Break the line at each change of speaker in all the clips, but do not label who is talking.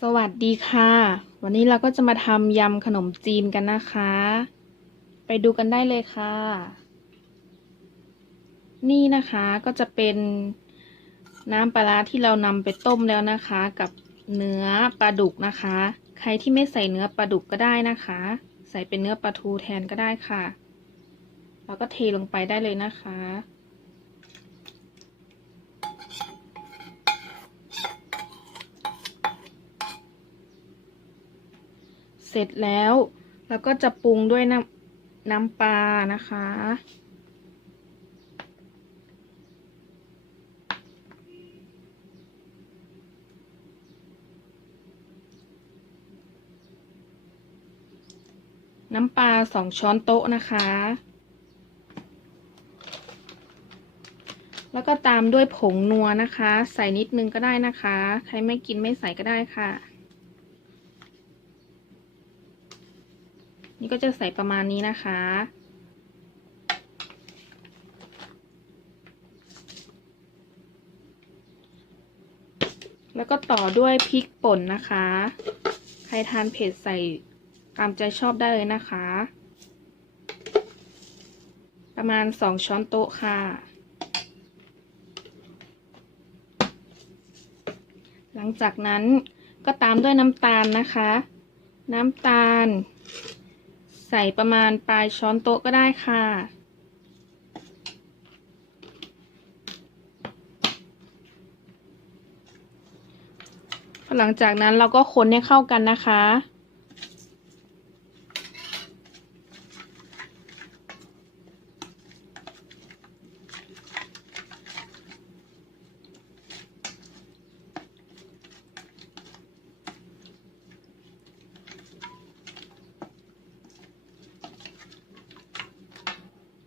สวัสดีค่ะ วันนี้เราก็จะมาทำยำขนมจีนกันนะคะ ไปดูกันได้เลยค่ะ นี่นะคะก็จะเป็นน้ำปลาที่เรานำไปต้มแล้วนะคะ กับเนื้อปลาดุกนะคะ ใครที่ไม่ใส่เนื้อปลาดุกก็ได้นะคะ ใส่เป็นเนื้อปลาทูแทนก็ได้ค่ะ แล้วก็เทลงไปได้เลยนะคะ ร็จแล้วเราก็จะปรุงด้วยน้ำน้ำปลานะคะ น้ำปลาสองช้อนโต๊ะนะคะ แล้วก็ตามด้วยผงนัวนะคะ ใส่นิดนึงก็ได้นะคะ ใครไม่กินไม่ใส่ก็ได้ค่ะ นี่ก็จะใส่ประมาณนี้นะคะ แล้วก็ต่อด้วยพริกป่นนะคะ ใครทานเผ็ดใส่ตามใจชอบได้เลยนะคะ ประมาณสองช้อนโต๊ะค่ะ หลังจากนั้นก็ตามด้วยน้ำตาลนะคะ น้ำตาล ใส่ประมาณปลายช้อนโต๊ะก็ได้ค่ะ หลังจากนั้นเราก็คนให้เข้ากันนะคะ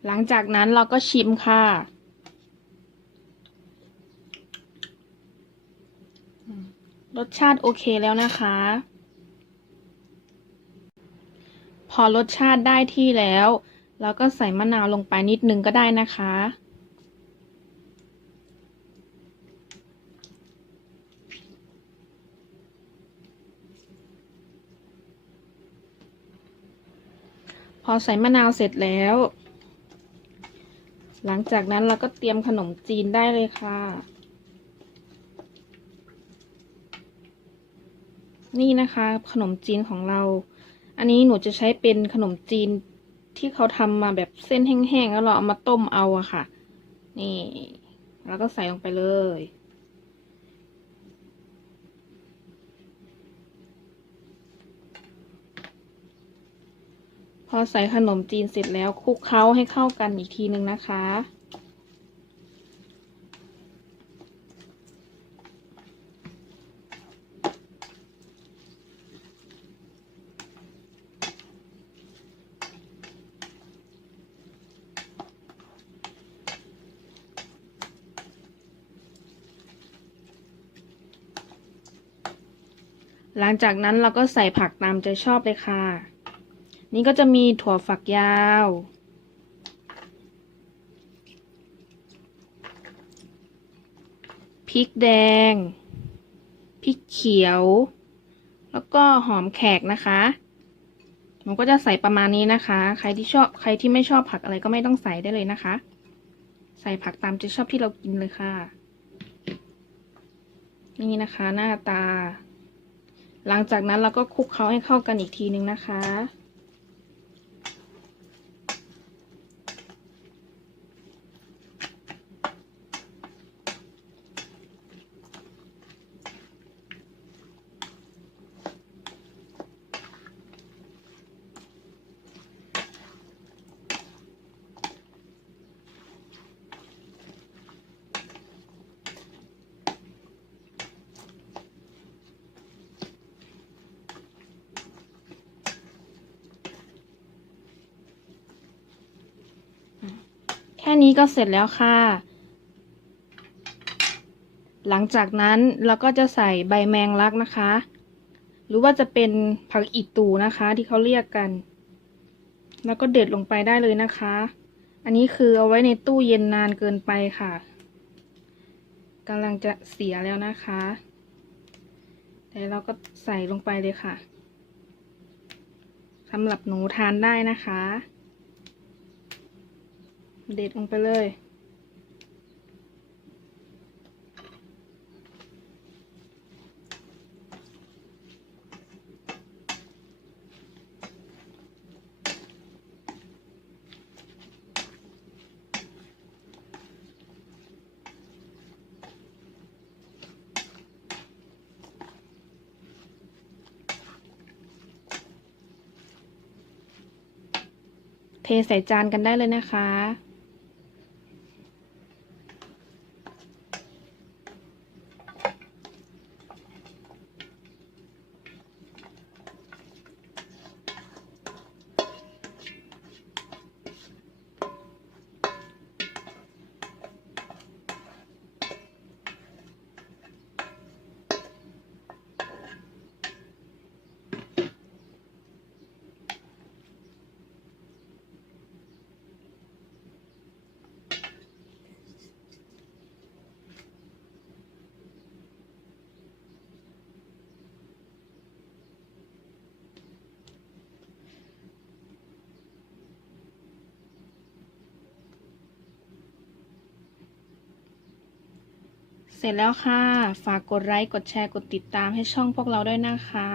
หลังจากนั้นเราก็ชิมค่ะ รสชาติโอเคแล้วนะคะ พอรสชาติได้ที่แล้ว เราก็ใส่มะนาวลงไปนิดนึงก็ได้นะคะพอใส่มะนาวเสร็จแล้ว หลังจากนั้นเราก็เตรียมขนมจีนได้เลยค่ะ นี่นะคะขนมจีนของเรา อันนี้หนูจะใช้เป็นขนมจีนที่เขาทำมาแบบเส้นแห้งๆแล้วเราเอามาต้มเอาอะค่ะ นี่ แล้วก็ใส่ลงไปเลย พอใส่ขนมจีนเสร็จแล้วคลุกเคล้าให้เข้ากันอีกทีนึงนะคะ หลังจากนั้นเราก็ใส่ผักตามใจชอบเลยค่ะ นี่ก็จะมีถั่วฝักยาว พริกแดง พริกเขียว แล้วก็หอมแขกนะคะผมก็จะใส่ประมาณนี้นะคะ ใครที่ชอบ ใครที่ไม่ชอบผักอะไรก็ไม่ต้องใส่ได้เลยนะคะ ใส่ผักตามใจชอบที่เรากินเลยค่ะ นี่นะคะหน้าตา หลังจากนั้นเราก็คลุกเคล้าให้เข้ากันอีกทีนึงนะคะ นี้ก็เสร็จแล้วค่ะ หลังจากนั้นเราก็จะใส่ใบแมงลักนะคะ หรือว่าจะเป็นผักอีตูนะคะ ที่เขาเรียกกัน แล้วก็เด็ดลงไปได้เลยนะคะ อันนี้คือเอาไว้ในตู้เย็นนานเกินไปค่ะกำลังจะเสียแล้วนะคะ แต่เราก็ใส่ลงไปเลยค่ะสำหรับหนูทานได้นะคะ เด็ดลงไปเลย เทใส่จานกันได้เลยนะคะ เสร็จแล้วค่ะ ฝากกดไลค์กดแชร์กดติดตามให้ช่องพวกเราด้วยนะคะ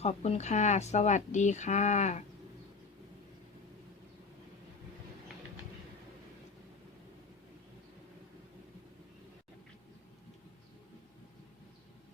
ขอบคุณค่ะ สวัสดีค่ะ